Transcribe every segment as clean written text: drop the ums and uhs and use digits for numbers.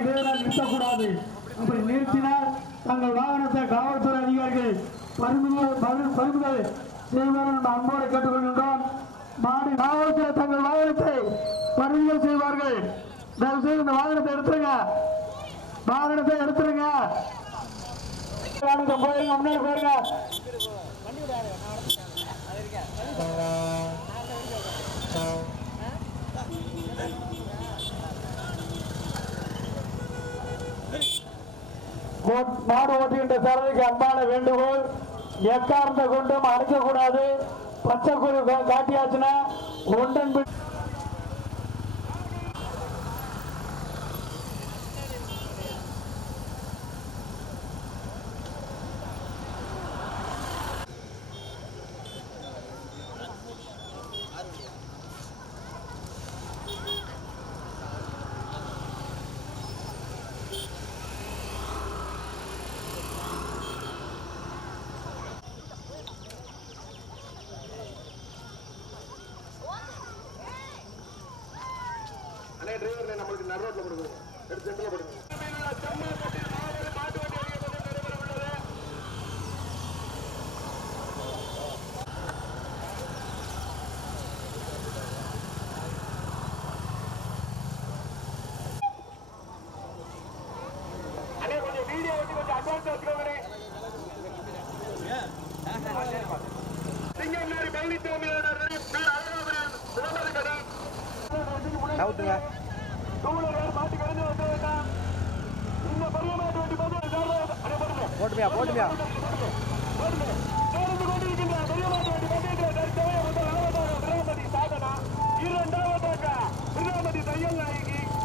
இடையினால் நிறுத்தக்கூடாது. அப்படி நிறுத்தினால் தங்கள் வாகனத்தை காவல்துறை அதிகாரிகள் பறிமுதல் செய்வார்கள் என்று அன்போடு கேட்டுக்கொள்கின்றோம். மாடு காவல்துறை தங்கள் வாகனத்தை பறிமுதல் செய்வார்கள். தயவு செய்து இந்த வாகனத்தை எடுத்துருங்க, வாகனத்தை எடுத்துருங்க. போயிருங்க, முன்னாடி போயிருங்க. மாடு ஓட்டுகின்ற சாரதிக்கு அன்பான வேண்டுகோள், எக்காரணத்தை கொண்டும் அடைக்கக்கூடாது. பச்சை குரு காட்டியாச்சுன்னா ஒன்றன் டிரைவர் நம்மளுக்கு நடுரோட்ல கொடுக்கணும், எடுத்து சென்டர்ல கொடுக்கணும். கொஞ்சம் வீடியோ வந்து கொஞ்சம் அட்வான்ஸ் வச்சுக்கோங்க. சிங்கம்நாரி பழனிசாமி அவுட்டுங்க. போட்டுமியா போட்டுமியா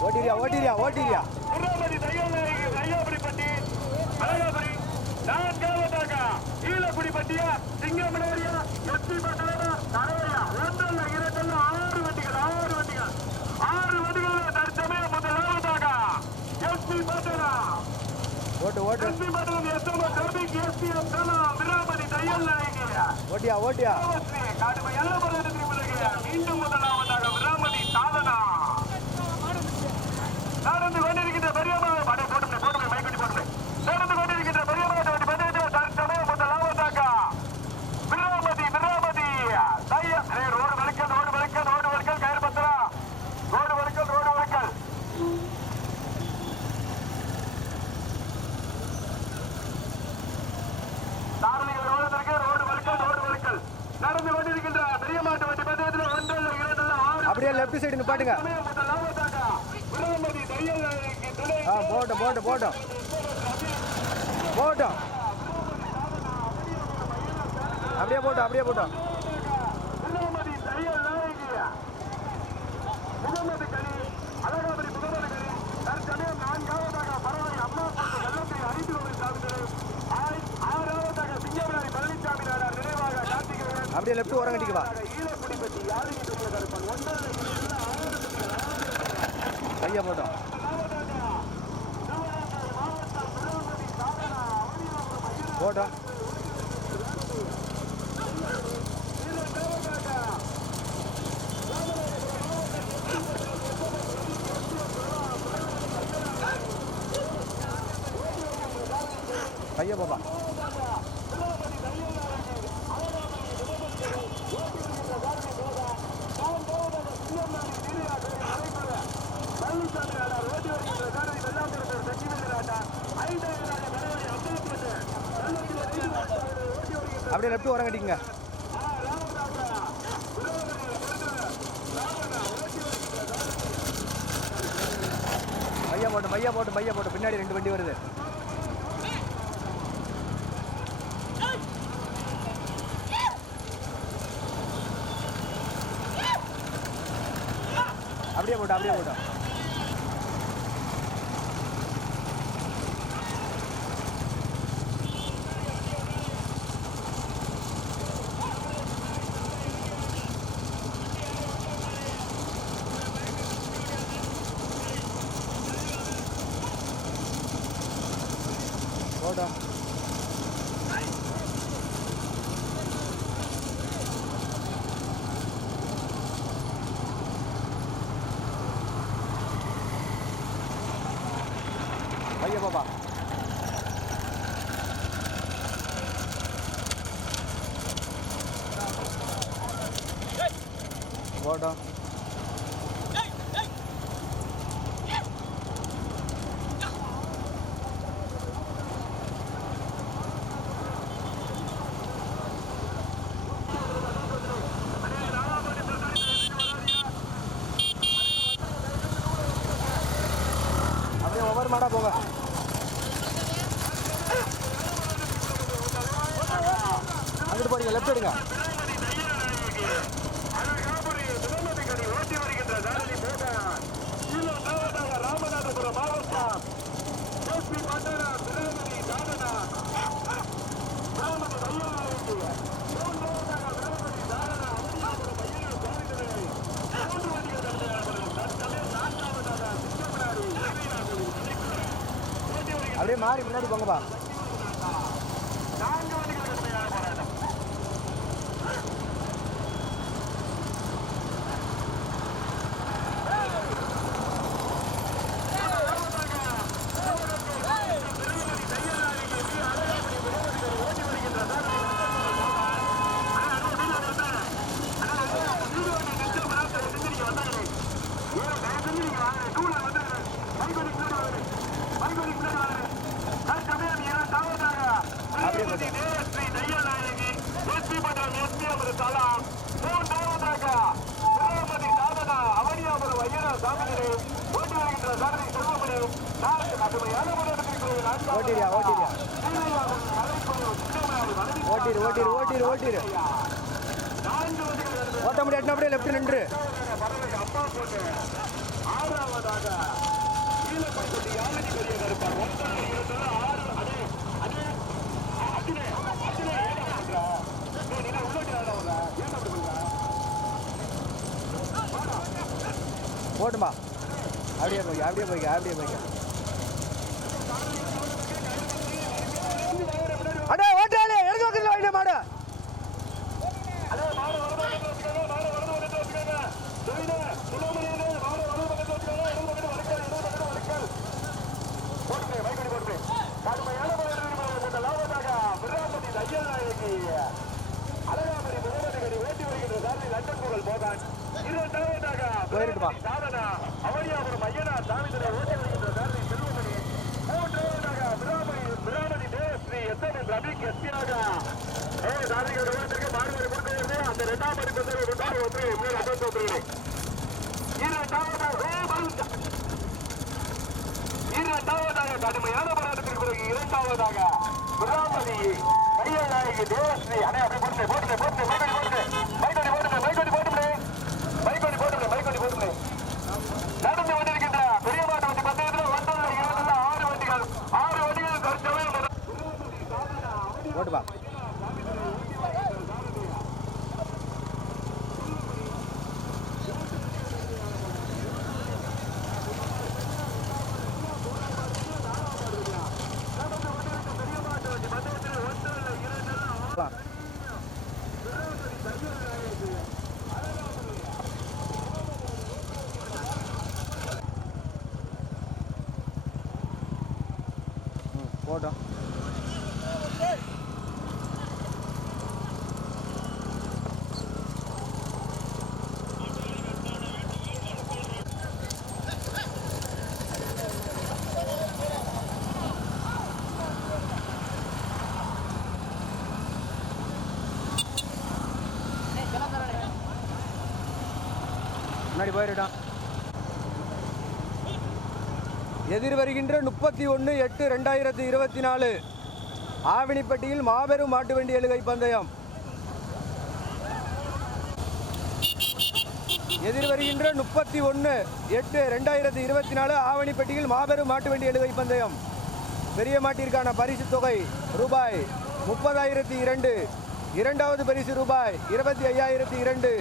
ஓட்டிரியா ஓட்டிரியா ஓட்டிரியா ஐயாபுரிப்பட்டி அழகாபுரி நான்காவதாக ஈழக்குடிப்பட்டியா சிங்கமனேரியா எஸ்பி பட்டணா தரையா ஒன்றல்ல இரண்டல்ல 6 வண்டிகள் 6 வண்டிகள் தற்சமயம் முதலாவதாக எஸ்பி பட்டணா ஓட்டு ஓட்டு எஸ்பி பட்டணம் எஸ்எம் டர்பிக் எஸ்பிஎம் தலா விராமதி தையல் நாயகியா ஓட்டியா ஓட்டியா காடுமை எல்லபுரத்தில் உள்ளே மீண்டும் முதலாவதாக விராமதி சாதனா நடந்து கொண்டிருக்கின்ற பெரியமாக போட்டு மைக்குட்டி போட்டு நடந்து கொண்டிருக்கின்ற பெரியமாக தற்சமயம் முதலாவதாக விராமதி ரோடு வலிக்கல் கயிறு பத்திரா ரோடு வலிக்கல் சாரதிகள் ரோடு வலிக்கல் நடந்து கொண்டிருக்கின்ற பெரிய மாட்டு வண்டி பந்தயத்தில் 1 2 6 அப்படியே லெஃப்ட் சைடு நிப்பாட்டுங்க. போட்டோம் போட்டோம் போட்டோம் போட்டோம் அப்படியே போட்டோம் அப்படியே போட்டோம். அப்படியே லெஃப்ட் ஓரம் கட்டிக்கு வா. கையா போட்டோம் போட்டோம் கையா பாப்பா அப்படியே லெஃப்ட் ஓரம் கட்டிங்க. பையா போட்டு பின்னாடி 2 வண்டி வருது. அப்படியே போட்டோம் போட்டோம் பைய பாப்பா போட்டோம். அப்படியே ஒவ்வொரு மாடா போங்க. அங்கிட்டு போறீங்க, லெஃப்ட் எடுங்க. ராமநாதபுரம் மாவட்டம் அப்படியே மாறி முன்னாடி போங்கப்பா. ஓட்டிரியா ஓட்டிரியா ஓட்டிரு ஓட்டிரு ஓட்டிரு ஓட்டிரு ஓட்ட முடியாது. அப்படியே லெஃப்ட் நின்று போட்டுமா. அப்படியே போய்க்க அப்படியே போய்க்க அப்படியே போய்க்க. அடே ஓட்டாளே எடுத்து வைக்கல வாங்க மாடு. போயிருட்டுமா. கடுமையான போராட்டத்திற்கு பிறகு இரண்டாவதாக விராமதி கையநாயகி தேவஸ்ரீ அணை அப்படி போட்டு போட்டு போட்டு மைக்கடி போட்டு மைக்கடி போட்டு மைக்கடி போட்டு மைக்கடி போட்டு நடந்து கொண்டிருக்கின்ற பெரிய மாட்டு வண்டி பந்தயத்தில் ஒன்றுள்ள இரண்டுள்ள 6 வண்டிகள் 6 வண்டிகள் தற்சமயம் போட்டுப்பா. போட்டோம். முன்னாடி போயிட்டான். எதிர் வருகின்ற 31/8/2024 ஆவணிப்பட்டியில் மாபெரும் மாட்டு வண்டி எழுகை பந்தயம். எதிர் வருகின்ற 31/8/2024 ஆவணிப்பட்டியில் மாபெரும் மாட்டு வண்டி எழுகை பந்தயம். பெரிய மாட்டிற்கான பரிசு தொகை ரூபாய் 30,002, இரண்டாவது பரிசு ரூபாய் 25,002,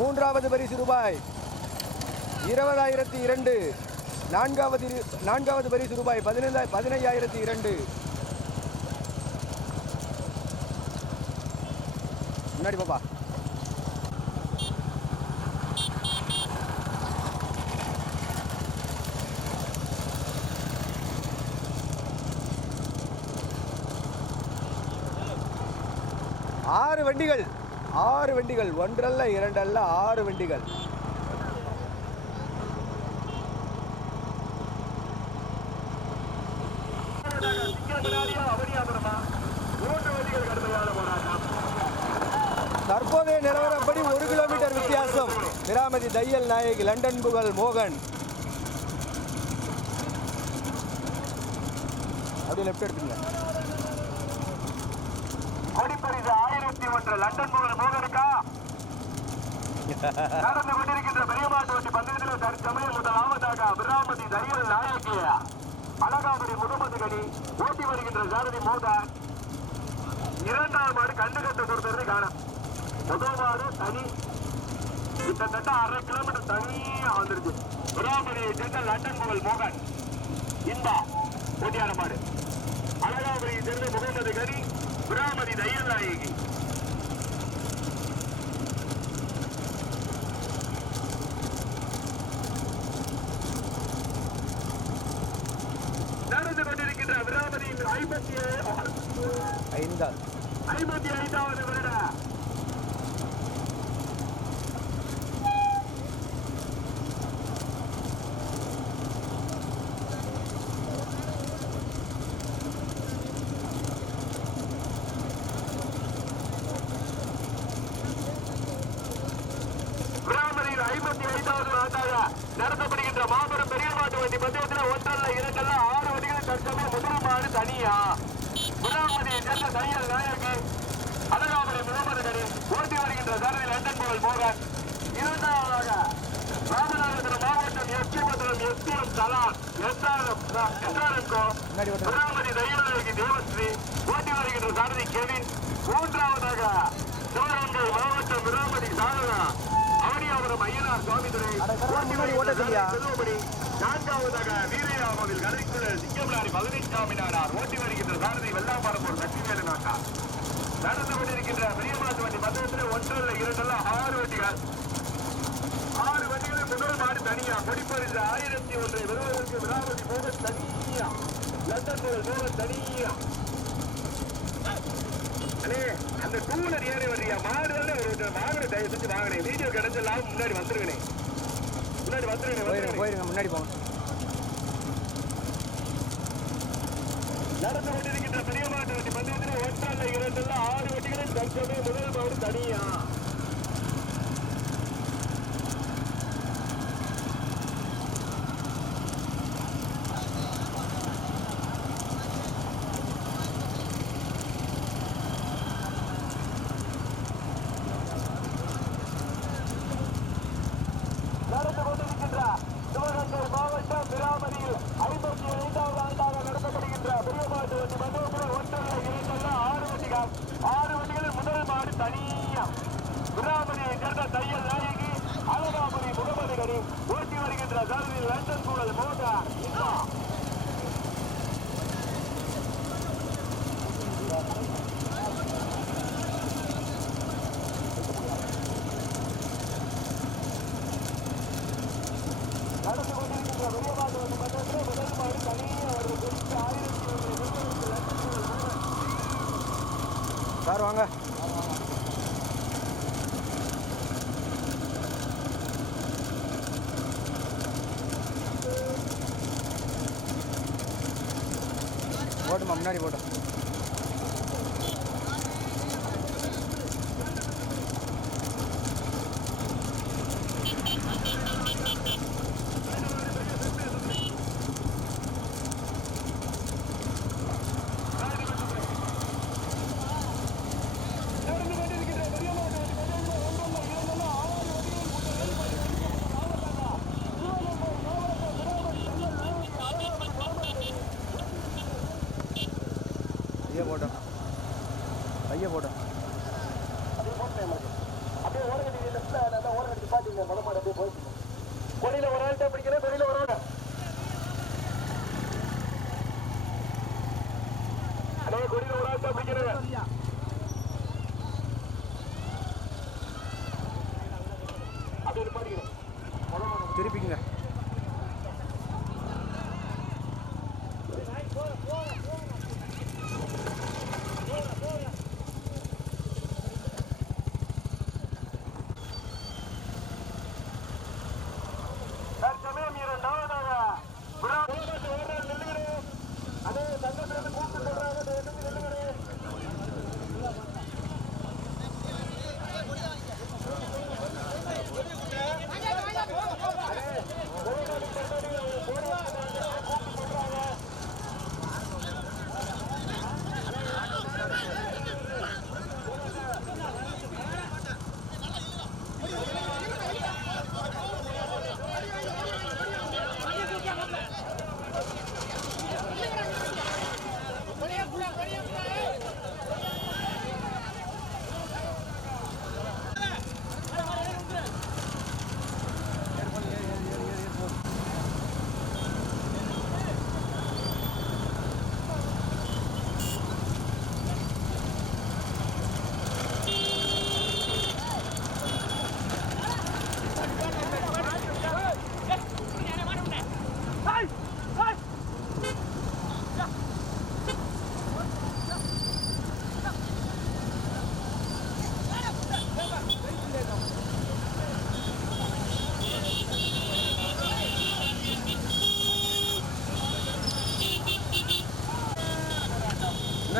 மூன்றாவது பரிசு ரூபாய் 20,002, நான்காவது பரிசு ரூபாய் 15,002. முன்னாடி பாப்பா. 6 வண்டிகள், 6 வண்டிகள், ஒன்றல்ல இரண்டல்ல 6 வண்டிகள். தற்போதைய நிலவரப்படி 1 கிலோமீட்டர் வித்தியாசம். விராமதி தையல் நாயகி, லண்டன் புகழ் மோகன். அப்படியே லெஃப்ட் எடுத்துங்க. கொடிப்பரிசு 1001 லண்டன் புகழ் மோகனுக்கா நடந்து கொண்டிருக்கின்ற பெரியமாட்டு வண்டி பந்தயத்தில் தற்சமயம் முதலாவதாக விராமதி தையல் நாயகி, அழகாபுரி முகமது கனி ஓட்டி வருகின்ற சாரதி மோகன். இரண்டாம் மாடு கண்டு கட்ட கொடுத்தது காணும். முதல் மாடு தனி கிட்டத்தட்ட 1/2 கிலோமீட்டர் தனியா வந்துருக்கு. விராமதியை சேர்ந்த லண்டன் புகழ் மோகன் இந்த போட்டியான மாடு. அழகாபுரியை சேர்ந்த முகமது கனி, விராமதி தையல் நாயகி. நடந்து கொண்டிருக்கின்ற விராமதியின் 55வது வருட நடத்தப்படுகின்ற மாபெரும் பெரிய மாட்டு வண்டி பந்தயத்தில் ஒன்றல்ல இரண்டல்ல 6 வண்டிகள் தற்சமயம் முதல் மாடு தனியா. விராமதியை சேர்ந்த தையல் நாயகி, அழகாபுரி முகமது கனி ஓட்டி வருகின்ற சாரதி லண்டன் புகழ் மோகன். இரண்டாவதாக ராமநாதபுரம் மாவட்டம் எஸ்டிபுரம் எஸ்டிஎம் தலா எஸ்ஆர்எம்கோ விராமதி தையல் நாயகி தேவஸ்ரீ ஓட்டி வருகின்ற சாரதி கெவின். மூன்றாவதாக சிவகங்கை மாவட்டம் விராமதி சாரதா அவனியாபுரம் ஐயனார் சுவாமிதுரை செல்வபடி. நான்காவதாக வீரையாவில் கரைக்குள்ள சிங்கமலாரி பழனிசாமி நாடார் ஓட்டி வருகின்ற சாரதி வெள்ளாம்பரப்பூர் லட்சுமி நாட்டார். நடந்து கொண்டிருக்கின்ற பெரியமாட்டு வண்டி பந்தயத்தில் ஒன்றல்ல இரண்டல்ல 6 வண்டிகள். 6 வண்டிகளில் முதல் மாடு தனியா. கொடிப்பரிசு 1001 விருதுகளுக்கு விராமதி மோகன் தனியா, லண்டன் புகழ் மோகன் தனியா. அந்த டூலர் ஏறி வர்றியா மாடு ஒரு வாகன தயவு செஞ்சு வாங்கினேன். வீடியோ கிடைச்சலாம் முன்னாடி வந்துருங்கண்ணே, முன்னாடி வந்துருங்க முன்னாடி போங்க. நடந்து கொண்டிருக்கின்ற பெரிய மாட்டு வண்டி பந்தயத்தில் ஒன்றல்ல இரண்டல்ல 6 வண்டிகளில் தற்சமயம் முதல் மாடு தனியா. நடந்து கொண்டிருக்கின்ற சிவகங்கை மாவட்டம் விராமதியில் 55வது ஆண்டாக நடத்தப்படுகின்ற பெரிய மாட்டு வண்டி பந்தயத்தில் ஒன்றல்ல இரண்டல்ல 6 வண்டிகள். 6 வண்டிகளில் முதல் மாடு தனியா. விராமதியை சேர்ந்த தையல் நாயகி, அழகாபுரி முகமது கனி ஓட்டி வருகின்ற சாரதி லண்டன் புகழ் மோகன். நடந்து கொண்டிருக்கின்ற பெரிய மாட்டு வண்டி பந்தயத்தில் முதல் மாடு தனியா வருது. 1001 சார் வாங்க. போட்டுமா முன்னாடி போட்டோம்.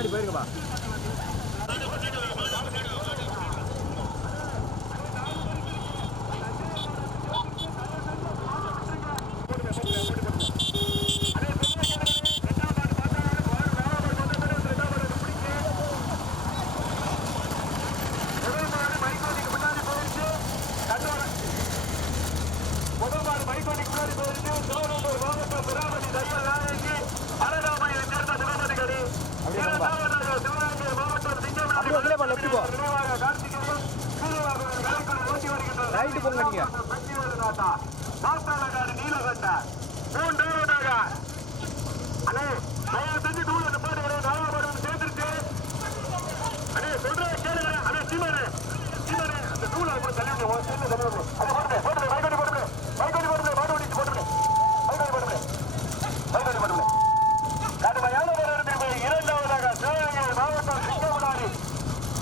முன்னாடி போயிருங்கப்பா. ரைட்டு போங்க நீங்க.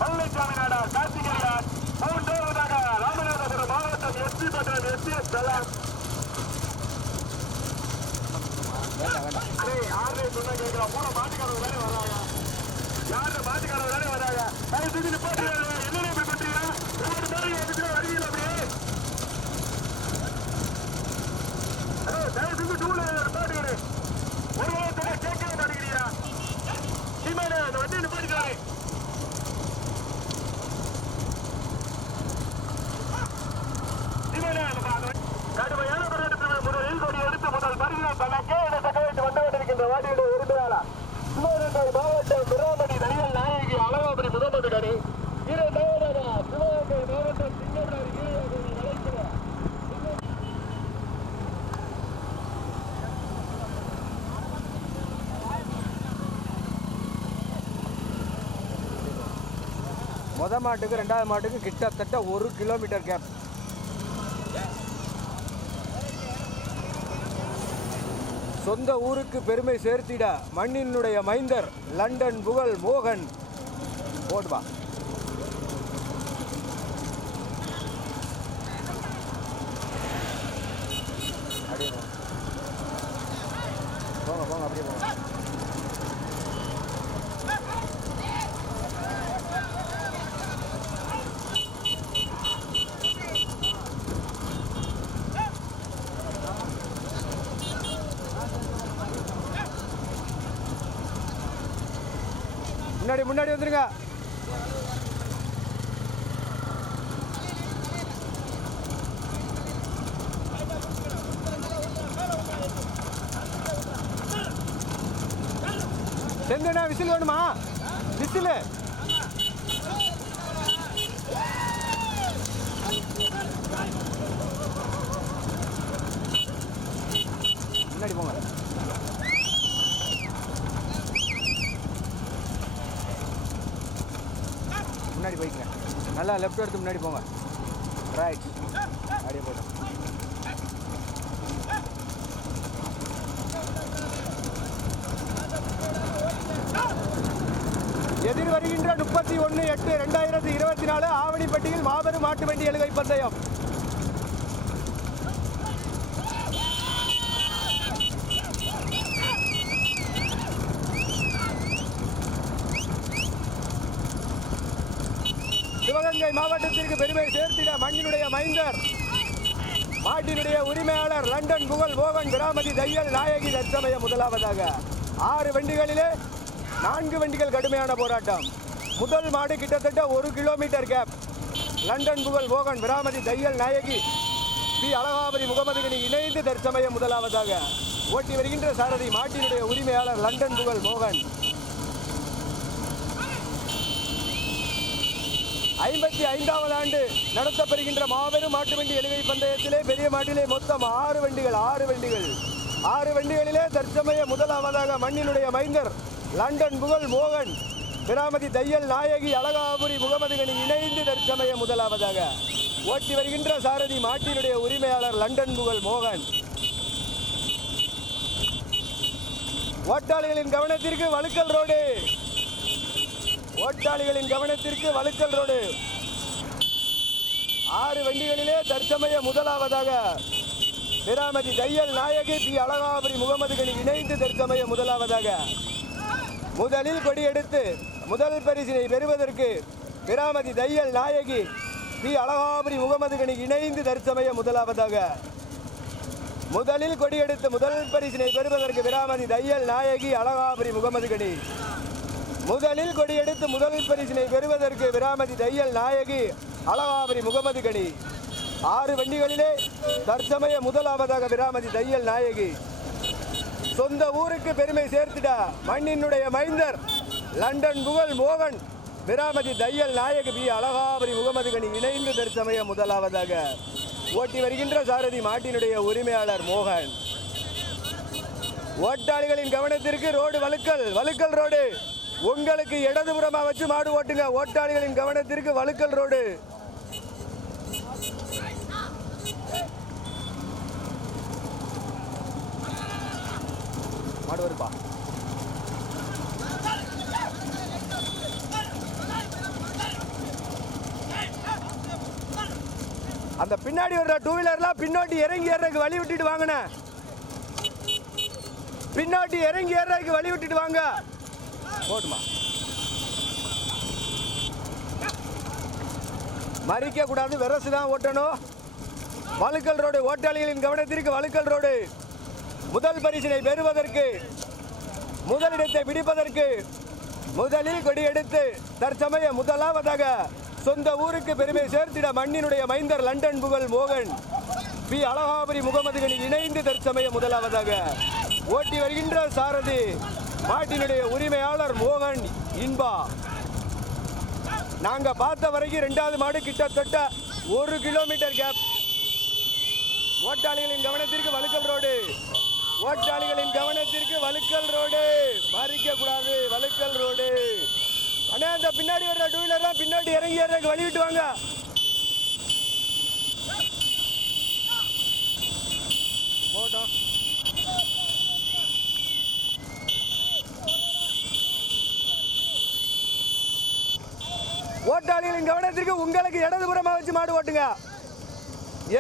பழனிசாமி நாடா கார்த்திகேயன், மூன்றாவதாக ராமநாதபுரம் மாவட்டம் எஸ்பி பட்டணம் எஸ்பிஎஸ் தலாம். யாரு சொன்னா கேட்கலாம், மூணு மாட்டுக்காரங்க தானே வராங்க, யாரு மாட்டுக்காரங்க தானே வராங்க. தயவு செஞ்சு நிப்பாட்டுறாங்க. என்ன இப்படி பண்றீங்க? ஒவ்வொரு மாதிரி வந்துட்டு வருவீங்க அப்படியே. தயவு செஞ்சு டூல நிப்பாட்டுக்காரு. ஒரு வாரத்தோட கேட்கவே மாட்டேங்கிறீங்க. சீமானே அந்த வண்டியை நிப்பாட்டுக்காரு. கடுமையான போராட்டத்தில் முதலில் கொடி எடுத்து முதல் பரிசு தனக்கே என தகவல் வந்து கொண்டிருக்கின்ற வாடியுடைய உறுப்பினராளர் சிவகங்கை மாவட்டம் பிராமணி நடிகர் நாயகி அழகாபுரி முதல்வது கணி. இரண்டாவதாக சிவகங்கை மாவட்டம் சிங்கமனார் நடைபெறும். மொதல் மாட்டுக்கு ரெண்டாவது மாட்டுக்கு கிட்டத்தட்ட 1 கிலோமீட்டர் கேப். சொந்த ஊருக்கு பெருமை சேர்த்திட மண்ணினுடைய மைந்தர் லண்டன் புகழ் மோகன். ஓடுவா அப்படியே போங்க போங்க அப்படியே போங்க. முன்னாடி முன்னாடி வந்துருங்க. செந்தனா விசில் வேணுமா? விசில் முன்னாடி போங்க. முன்னாடி போய்க்குங்க. நல்லா லெஃப்ட் எடுத்து முன்னாடி போங்க. ரைட் அப்படியே போட்டோம். எதிர் வருகின்ற 31/8/2024 ஆவணிப்பட்டியில் மாபெரும் மாட்டு வண்டி எழுகை பந்தயம். சிவகங்கை மாவட்டத்திற்கு பெருமை சேர்த்திட மண்ணினுடைய மைந்தர் மாட்டினுடைய உரிமையாளர் லண்டன் புகழ் மோகன் கிராமதி தையல் நாயகி தற்சமய முதலாவதாக 6 வண்டிகளிலே 4 வண்டிகள் கடுமையான போராட்டம். முதல் மாடு கிட்டத்தட்ட 1 கிலோமீட்டர் கேப். லண்டன் புகழ் மோகன் கிராமதி தையல் நாயகி பி அழகாபுரி முகமது கனி இணைந்து தற்சமய முதலாவதாக ஓட்டி வருகின்ற சாரதி மாட்டினுடைய உரிமையாளர் லண்டன் புகழ் மோகன். 55வது ஆண்டு நடத்தப்படுகின்ற மாபெரும் மாட்டு வண்டி எழுகை பந்தயத்திலே பெரிய மாட்டிலே மொத்தம் 6 வண்டிகளிலே தற்சமய முதலாவதாக மண்ணினுடைய மைந்தர் லண்டன் புகழ் மோகன் கிராமதி தையல் நாயகி அழகாபுரி முகமது கனி இணைந்து தற்சமய முதலாவதாக ஓட்டி வருகின்ற சாரதி மாட்டினுடைய உரிமையாளர் லண்டன் புகழ் மோகன். ஓட்டாளிகளின் கவனத்திற்கு வழுக்கல் ரோடு. ஓட்டாளிகளின் கவனத்திற்கு வழுக்கல் ரோடு. 6 வண்டிகளிலே தற்சமய முதலாவதாக கிராமதி தையல் நாயகி பி அழகாபுரி முகமது கனி இணைந்து தற்சமய முதலாவதாக முதலில் கொடியெடுத்து முதல் பரிசினை பெறுவதற்கு பிராமதி தையல் நாயகி பி அழகாபுரி முகமது கனி இணைந்து தற்சமயம் முதலாவதாக. முதலில் கொடியெடுத்து முதல் பரிசினை பெறுவதற்கு பிராமதி தையல் நாயகி அழகாபுரி முகமது கனி. முதலில் கொடியெடுத்து முதல் பரிசினை பெறுவதற்கு பிராமதி தையல் நாயகி அழகாபுரி முகமது கனி. 6 வண்டிகளிலே தற்சமய முதலாவதாக பிராமதி தையல் நாயகி. சொந்த ஊருக்கு பெருமை சேர்த்திட மண்ணினுடைய மைந்தர் லண்டன் புகழ் மோகன் பிராமதி தையல் நாயகி பி அழகாபுரி முகமது கனி இணைந்து தற்சமய முதலாவதாக. ஓட்டி வருகின்ற சாரதி மாட்டினுடைய உரிமையாளர் மோகன். ஓட்டாளிகளின் கவனத்திற்கு ரோடு வழுக்கல் ரோடு. உங்களுக்கு இடதுபுறமா வச்சு மாடு ஓட்டுங்க. ஓட்டாளிகளின் கவனத்திற்கு வழுக்கல் ரோடு. மாடு வருப்பா. அந்த பின்னாடி வர்ற 2 வீலர்லாம் பின்னோட்டி இறங்கி ஏறதுக்கு வழி விட்டுட்டு வாங்கண்ணே. பின்னோட்டி இறங்கி ஏறதுக்கு வழி விட்டுட்டு வாங்க. போட்டுமா மறிக்க கூடாது. வெரசு தான் ஓட்டணும். வழுக்கல் ரோடு. ஓட்டாளிகளின் கவனத்திற்கு வழுக்கல் ரோடு. முதல் பரிசினை பெறுவதற்கு முதலிடத்தை பிடிப்பதற்கு முதலில் கொடியெடுத்து தற்சமய முதலாவதாக சொந்த ஊருக்கு பெருமை சேர்த்திட மண்ணினுடைய மைந்தர் லண்டன் புகழ் மோகன் பி அழகாபுரி முகமது கனி இணைந்து தற்சமய முதலாவதாக. ஓட்டி வருகின்ற சாரதி மாட்டினுடைய உரிமையாளர் மோகன் இன்பா. நாங்க பார்த்த வரைக்கும் 2வது மாடு கிட்டத்தட்ட 1 கிலோமீட்டர் கேப். ஓட்டாளிகளின் கவனத்திற்கு வழுக்கல் ரோடு. ஓட்டாளிகளின் கவனத்திற்கு வழுக்கல் ரோடு. மறிக்க கூடாது. வழுக்கல் ரோடு. அண்ணா அந்த பின்னாடி வர்ற 2 வீலர் பின்னாடி இறங்கி ஏறதுக்கு வழி விட்டு வாங்க. போட்டோம். ஓட்டாளிகளின் கவனத்திற்கு உங்களுக்கு இடதுபுறமா வச்சு மாடு ஓட்டுங்க.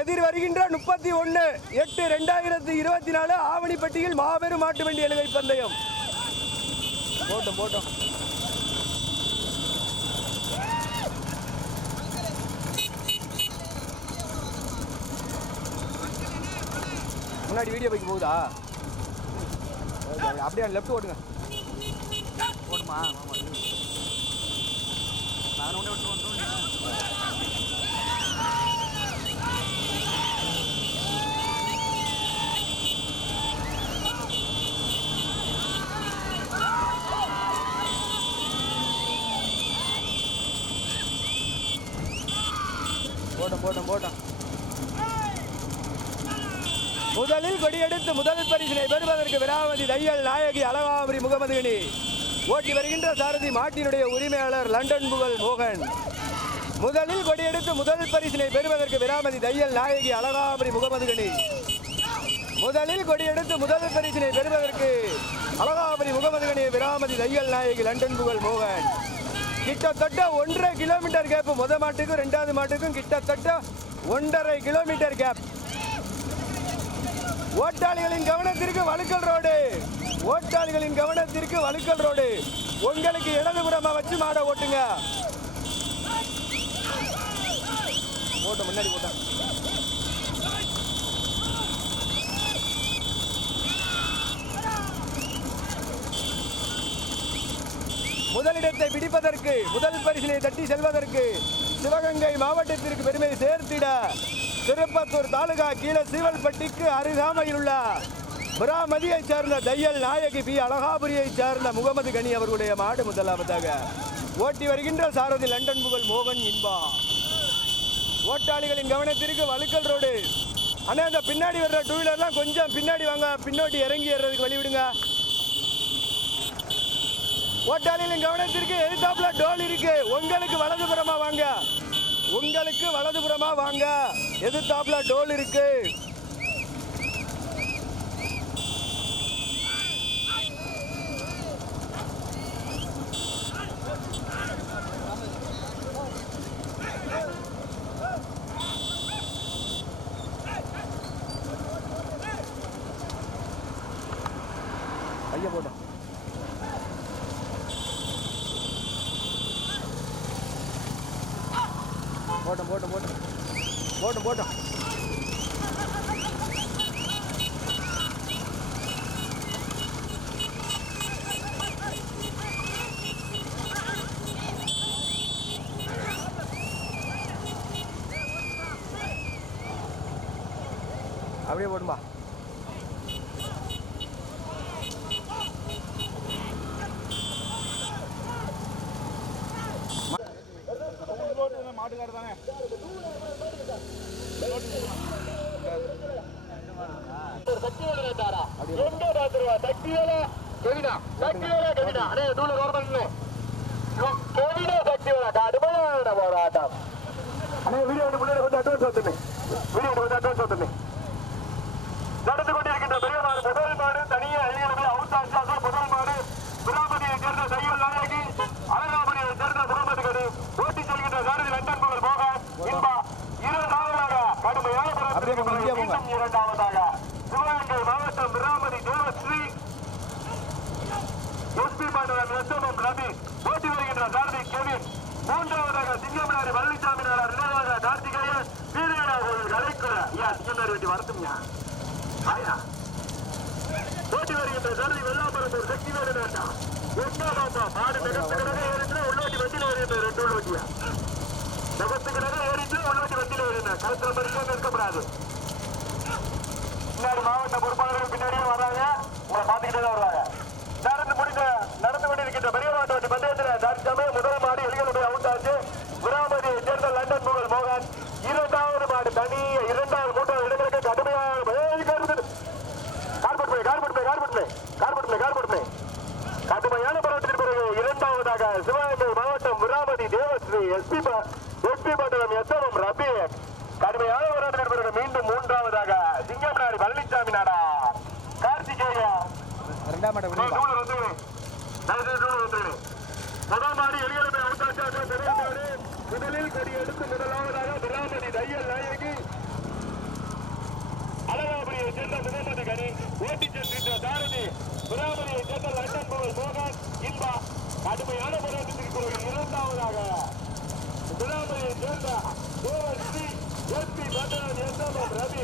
எதிர் வருகின்ற 31/8/2024 ஆவணிப்பட்டியில் மாபெரும் மாட்டு வண்டி எழுகை பந்தயம். போட்டோம். முன்னாடி வீடியோ பைக்கு போகுதா? அப்படியே லெஃப்ட் ஓட்டுங்க. போடுமா? நான் ஒன்றே விட்டு வந்துடும். போட்டோம். முதலில் கொடியெடுத்து முதல் பரிசினை பெறுவதற்கு பிராமதி தையல் நாயகி அழகாபுரி முகமது கனி. ஓட்டி வருகின்ற சாரதி மாட்டினுடைய உரிமையாளர் லண்டன் புகழ் மோகன். முதலில் கொடியெடுத்து முதல் பரிசினை பெறுவதற்கு பிராமதி தையல் நாயகி அழகாபுரி முகமது கனி. முதலில் கொடியெடுத்து முதல் பரிசினை பெறுவதற்கு அழகாபுரி முகமது கனி பிராமதி தையல் நாயகி லண்டன் புகழ் மோகன். கிட்டத்தட்ட 1.5 கிலோமீட்டர் கேப். முதல் மாட்டுக்கும் 2வது மாட்டுக்கும் கிட்டத்தட்ட 1.5 கிலோமீட்டர் கேப். ஓட்டாளிகளின் கவனத்திற்கு வழுக்கல் ரோடு. ஓட்டாளிகளின் கவனத்திற்கு வழுக்கல் ரோடு. உங்களுக்கு இடதுபுறமா வச்சு மாட ஓட்டுங்க. போட்ட முன்னாடி போட்டா. முதலிடத்தை பிடிப்பதற்கு முதல் பரிசினை தட்டி செல்வதற்கு சிவகங்கை மாவட்டத்திற்கு பெருமை சேர்த்திட திருப்பத்தூர் தாலுகா கீழே சீவல்பட்டிக்கு அருகாமையில் உள்ள பிராமதியை சேர்ந்த தையல் நாயகி பி அழகாபுரியை சேர்ந்த முகமது கனி அவர்களுடைய மாடு முதலாவதாக. ஓட்டி வருகின்ற சாரதி லண்டன் புகழ் மோகன் இன்பா. ஓட்டாளிகளின் கவனத்திற்கு வழுக்கல் ரோடு. ஆனால் இந்த பின்னாடி வர்ற 2 வீலர்லாம் கொஞ்சம் பின்னாடி வாங்க. பின்னோட்டி இறங்கி ஏறதுக்கு வழி விடுங்க. ஓட்டாளிகளின் கவனத்திற்கு எதிர்த்தாப்புல டோல் இருக்கு. உங்களுக்கு வலதுபுறமா வாங்க. உங்களுக்கு வலதுபுறமா வாங்க. எதிர்த்தாப்புல டோல் இருக்கு. ஐயா போட்டோம். போட்டோம் போட்டோம் போட்டோம் போட்டோம் போட்டோம். அப்படியே போட்டும்பா. மாட்டுக்காரு தானே போராட்டம் வீடியோ நடந்து கொண்டிருக்கின்ற பெரிய மாடு முதல் மாடு தனியே அழியலமே அவுத்தாசாக முதல் மாடு விராமதியை சேர்ந்த தையல் நாயகி அழகாபுரியை சேர்ந்த முகமது கடி ஓட்டி செல்கின்ற சாரதி லண்டன் புகழ் போக இன்பா இரண்டாவதாக கடுமையான போராட்டம் இரண்டாவதாக சிவகங்கை மாவட்டம் விராமதி தேவஸ்ரீ எஸ்பி பாண்டவன் எஸ்எம்எம் ரவி ஓட்டி வருகின்ற சாரதி கெவின் மூன்றாவதாக சிங்கமனாரி பழனிசாமி நாடார் இரண்டாவதாக கார்த்திகேயன் வீரேனா கோவில் கலைக்குற சிங்கமனாரி வெட்டி வரட்டும்யா போட்டி வருகின்ற சாரதி வெள்ளாம்பரத்தூர் சக்தி வேறு வேண்டாம் எட்டாம் மாடு நகத்துக்கிடக ஏறிட்டு உள்ளோட்டி வண்டியில் வருகின்ற ரெண்டு உள்ளோட்டியா நகத்துக்கிடக ஏறிட்டு உள்ளோட்டி வண்டியில் வருகின்ற கலத்திர மறிக்க நிற்கப்படாது. பின்னாடி மாவட்ட பொறுப்பாளர்கள் பின்னாடியே வர்றாங்க, உங்களை பார்த்துக்கிட்டே தான் வருவாங்க. நடந்து கொண்டிருக்கின்ற பெரிய மாவட்ட வண்டி பந்தயத்தில் தற்சமயம் முதல் மாடு எலிகளுடைய அவுட்டாச்சு. விராமதியை சேர்ந்த லண்டன் புகழ் மோகன் இரண்டாவது மாடு தனி இரண்டாவது மூன்றாவது இடங்களுக்கு கடுமையாக கடுமையான போராட்டத்திற்கு பிறகு இரண்டாவதாக சிவகங்கை மாவட்டம் விராமதி தேவஸ்ரீ எஸ்பி பாண்டவன் எஸ்எம்எம் ரபி கடுமையான போராட்டத்திற்கு பிறகு மீண்டும் மூன்றாவதாக சிங்கமனாரி பழனிசாமி நாடா கார்த்திகேயா முதல் மாடி எலிகளுமே அவுட்டாச்சு. முதலில் கொடி எடுத்து முதலாவதாக விராமதி தையல் நாயகி அழகாபுரியை சேர்ந்த முகமது கனி ஓட்டி சென்ற சாரதி விராமதியை சேர்ந்த லண்டன் புகழ் மோகன் இன்பா கடுமையான போராட்டத்திற்கு பிறகு இரண்டாவதாக விராமதியை சேர்ந்த தேவஸ்ரீ எஸ்பி பாண்டவன் எஸ்எம்எம் ரவி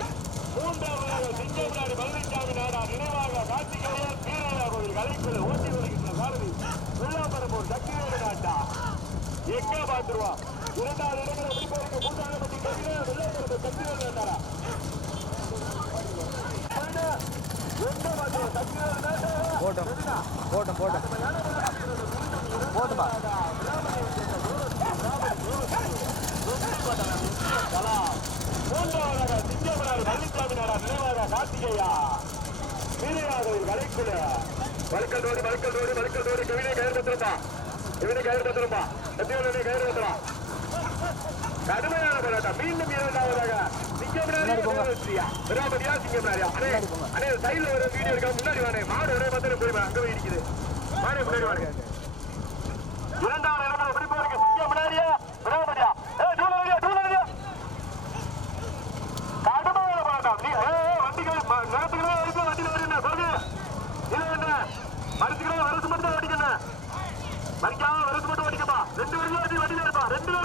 மூன்றாவதாக சிங்கமனாரி பழனிசாமி நாடா நினைவாக கார்த்திகேயன் வீரேனா கோவில் கலைக்குள்ள ஓட்டி வருகின்ற சாரதி வெள்ளாம்பரப்பூர் சக்திவேலு நாட்டா எங்க பாத்துருவா இரண்டாவது இடங்களை முடிப்பதற்கு மூன்றாவது பற்றி கவிதை வெள்ளாம்பரப்பூர் சக்திவேலு நாட்டாரா போட்டோம் போட்டோம் போட்டோம் போட்டுமா. மூன்றாவதாக சிங்கமனாரி பழனிசாமி நாடா நினைவாக கார்த்திகேயா வீரேனா கோவில் கலைக்குள்ள வழக்கத்தோடு கவிதை கயிறு பத்திரப்பா கயிறு பத்திரம் கடுமையான போராட்டம். மீண்டும் இரண்டாவதாக விராமதியா சிங்கமனாரியா அண்ணே சைட்ல ஒரு வீடியோ இருக்கா முன்னாடி வாங்க மாடு ஒரே பத்திரம் போய் அங்க போய் இருக்குது மாடு முன்னாடி வாங்க. இரண்டாவது இடத்துல எப்படி போறீங்க சிங்கமனாரியா விராமதியா கடுமையான போராட்டம். வண்டிகள் நிலத்துக்குள்ளே வண்டியில் வருங்க சொல்லுங்க இல்ல என்ன மறுத்துக்கிற வரது மட்டும் ஓடிக்கணும் மறிக்காம வரது மட்டும் ஓடிக்கப்பா. ரெண்டு பேரும் வண்டியில இருப்பா ரெண்டு பேரும்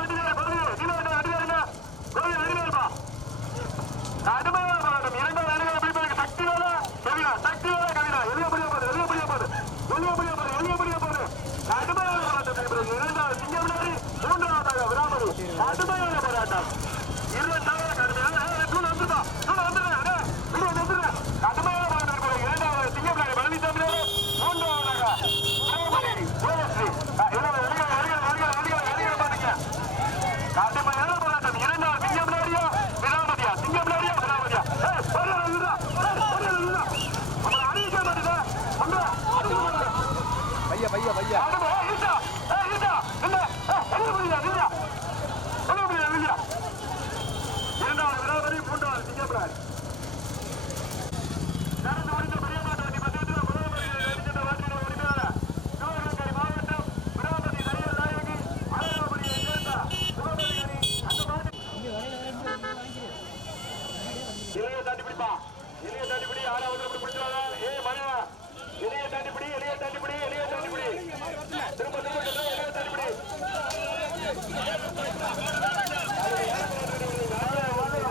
வண்டியில இருப்பா